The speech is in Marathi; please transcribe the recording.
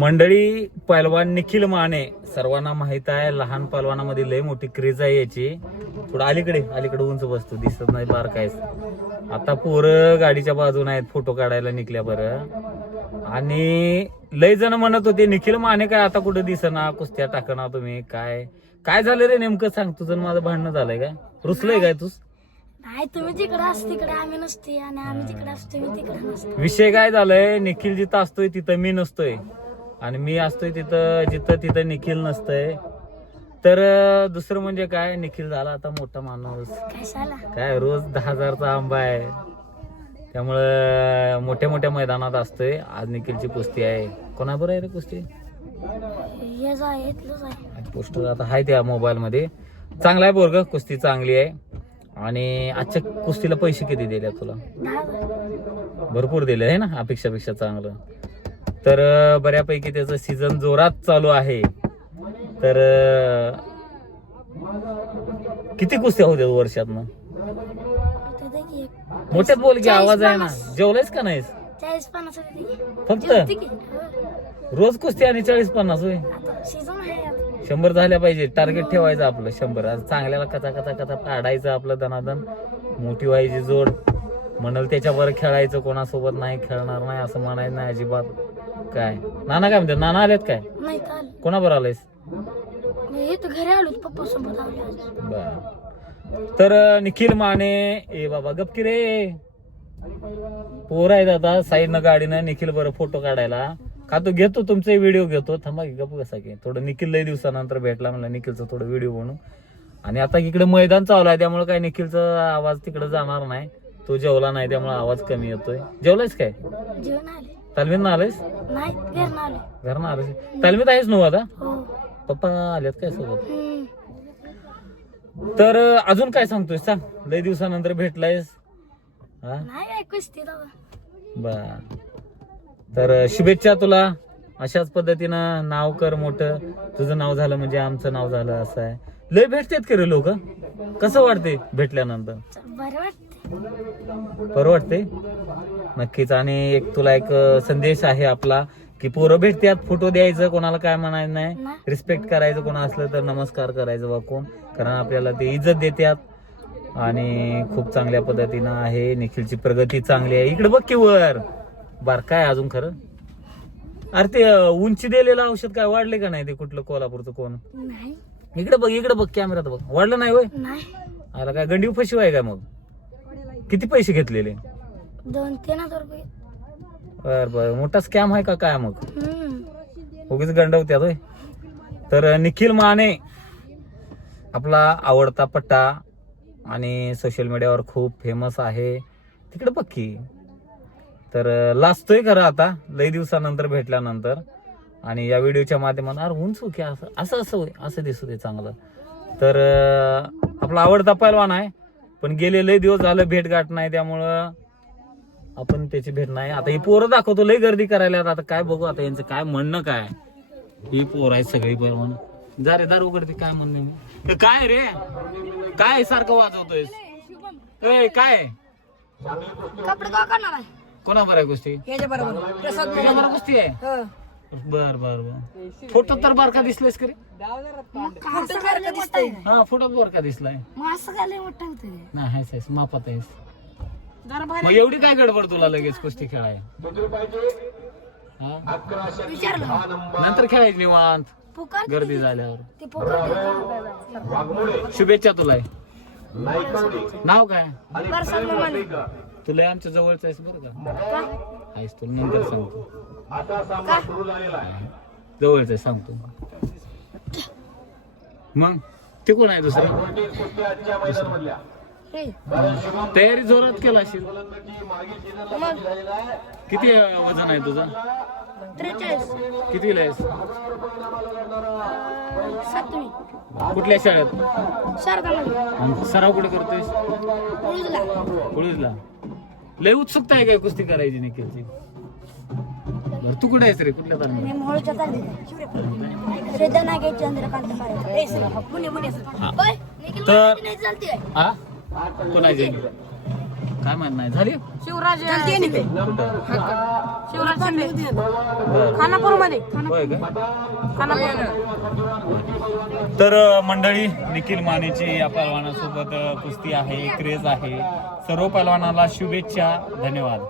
मंडळी पैलवान निखिल माने सर्वांना माहीत आहे लहान पैलवानामध्ये लय मोठी क्रेज आहे याची. थोडं अलीकडे अलीकडे उंच बसतो दिसत नाही बारकायच आता पोरं गाडीच्या बाजून आहेत फोटो काढायला निघल्या बरं. आणि लय जण म्हणत होते निखिल माने काय आता कुठं दिसना कुस्त्या टाकना तुम्ही काय? काय झालं रे नेमकं? सांग तुझं माझं भांडणं झालंय काय? रुसलंय काय तूच? नाही तुम्ही तिकडे असते तिकडे आम्ही नसते आणि आम्ही तिकडे असतो तिकडे नसते विषय काय झालाय? निखिल जिथं असतोय तिथं मी नसतोय. आणि मी असतोय तिथं जिथं तिथं निखिल नसतंय. तर दुसरं म्हणजे काय? निखिल झाला आता मोठा माणूस. काय रोज दहा हजारचा आंबा आहे. त्यामुळं मोठ्या मोठ्या मैदानात असतोय. आज निखिलची कुस्ती आहे. कोणाबरोबर आहे रे कुस्ती? पोस्टर आता आहे त्या मोबाईल मध्ये चांगला आहे बोरग कुस्ती चांगली आहे. आणि आजच्या कुस्तीला पैसे किती दिले तुला. भरपूर दिले आहे ना? अपेक्षापेक्षा चांगलं. तर बऱ्यापैकी त्याचं सीझन जोरात चालू आहे तर किती कुस्त्या होत्या की एक. मोठ्यात बोल की आवाज आहे ना. जेवलायस का नाहीस. फक्त. हो. रोज कुस्ती आणि चाळीस पन्नास होय. शंभर झाल्या पाहिजे टार्गेट ठेवायचं आपलं शंभर चांगल्याला कथा कथा कथा काढायचं आपलं दनादन मोठी व्हायची जोड म्हणाल त्याच्यावर खेळायचं कोणासोबत नाही खेळणार नाही असं म्हणायचं नाही अजिबात. काय? नाना काय म्हणते नाना आलेत काय? नाही कोणाबरोबर आलेस? मी इथं घरी आलो पप्पा सोबत आले आज. बर. तर निखिल माने ए बाबा गपकी रे. पोर आहेत आता साईडनं गाडीनं निखिल बरं फोटो काढायला. का तो घेतो तुमचे व्हिडिओ घेतो. थांबा की गप कसा की. थोडं निखिल लय दिवसानंतर भेटला म्हणलं निखिलचं थोडं व्हिडिओ बनवू. आणि आता इकडे मैदान चालू आहे त्यामुळे काय निखिलचा आवाज तिकडे जाणार नाही. तो जेवला नाही त्यामुळे आवाज कमी येतोय. जेवलायस काय? जेवण आले तालमीत आलायस? नाही घरनं आले घरनं आलायस. तालमीत आहेस नव्ह आता? हो. पप्पा आलेत काय सोबत? हम्म. तर अं, अजून काय सांगतोय सांग. लय दिवसानंतर भेटलायस. हा? नाही काय कुस्ती दादा बर. तर अं, शुभेच्छा तुला. अशाच पद्धतीनं नाव कर मोठं. तुझं नाव झालं म्हणजे आमचं नाव झालं असं आहे. लय भेटतात का रे लोक? कसं वाटते भेटल्यानंतर? बरं वाटते बरं वाटते नक्कीच. आणि एक तुला एक संदेश आहे आपला की पोरं भेटतात फोटो द्यायचं कोणाला काय म्हणायचं नाही. रिस्पेक्ट करायचं कोणा असलं तर नमस्कार करायचं वाकून कारण आपल्याला ते इज्जत देतात. आणि खूप चांगल्या पद्धतीनं आहे. निखिलची प्रगती चांगली आहे. इकडे बघ की वर. बर काय अजून खरं? अरे ते उंची दिलेलं औषध काय वाढले का नाही ते कुठलं कोल्हापूरचं कोण? इकडे बघ इकडे बघ कॅमेरात बघ. वाढलं नाही होय? आला काय गंडीव फशी आहे काय मग? किती पैसे घेतलेले? दोन तीन हजार रुपये. बर बर. मोठा स्कॅम आहे का काय मग? हम्म. उगीच गंडवत्यात होय. तर निखिल माने आपला आवडता पट्टा आणि सोशल मीडियावर खूप फेमस आहे. तिकडे बघ की. तर लाजतोय खरं आता. लई दिवसानंतर भेटल्यानंतर. आणि या व्हिडिओच्या माध्यमातून अरे उंच हो की असं असं असं होय. असं दिसू दे चांगलं. तर अं, आपला आवडता पैलवान आहे. पण गेले लय दिवस झालं भेट गाठ नाही त्यामुळं आपण त्याची भेट नाही. आता ही पोरं दाखवतो लय गर्दी करायला. आता. काय बघू आता यांचं काय म्हणणं काय? ही पोर आहेत सगळी पैलवान जा रे दार उघडते काय म्हणणे काय रे? काय सारखं वाजवतोय ए काय? आहे? कोणा बरं आहे गोष्टी बरोबर बरं गोष्टी आहे? बर बर बर. फोटो तर बारका दिसलेस का रे फोटो सारखं दिसतंय. हा फोटो बारका दिसलाय. मग असं काय लय मोठं होतंय? नाही आहेस आहेस. मापात आहेस. मग एवढी काय गडबड तुला लगेच कुस्ती खेळाय? हा? विचारलं. नंतर खेळायची निवांत. पुकार गर्दी झाल्यावर. ते पुकार शुभेच्छा तुला. नाव काय? तुला आमच्या जवळच आहेस बरं का? का? आहेस तुला नंतर सांगतो. जवळच आहे सांगतो. मग ते कोण आहे दुसरं? हे. तयारी जोरात केला असेल. मग? किती वजन आहे तुझं? त्रेचाळीस. किती आहेस? सातवी. कुठल्या शाळेत? आणि सराव कुठे करतोयस? उजला पुढेचला लय उत्सुकता आहे काय कुस्ती करायची निखिलची? बरं तू कुठे आहेस रे? कुठल्या तालमीत मी मोहोळच्या चालली श्रद्धा नागे चंद्रकांत पुणे पुणे. होय निखिल तर- हा कोणाची? काय माहीत नाही झाली? शिवराज? शिवराज शिंदे. खानापूरमध्ये होय का? खानापूर तर अ, मंडळी निखिल मानेची या पहलवानासोबत अ, कुस्ती आहे क्रेज आहे. सर्व पहलवानाला शुभेच्छा. धन्यवाद.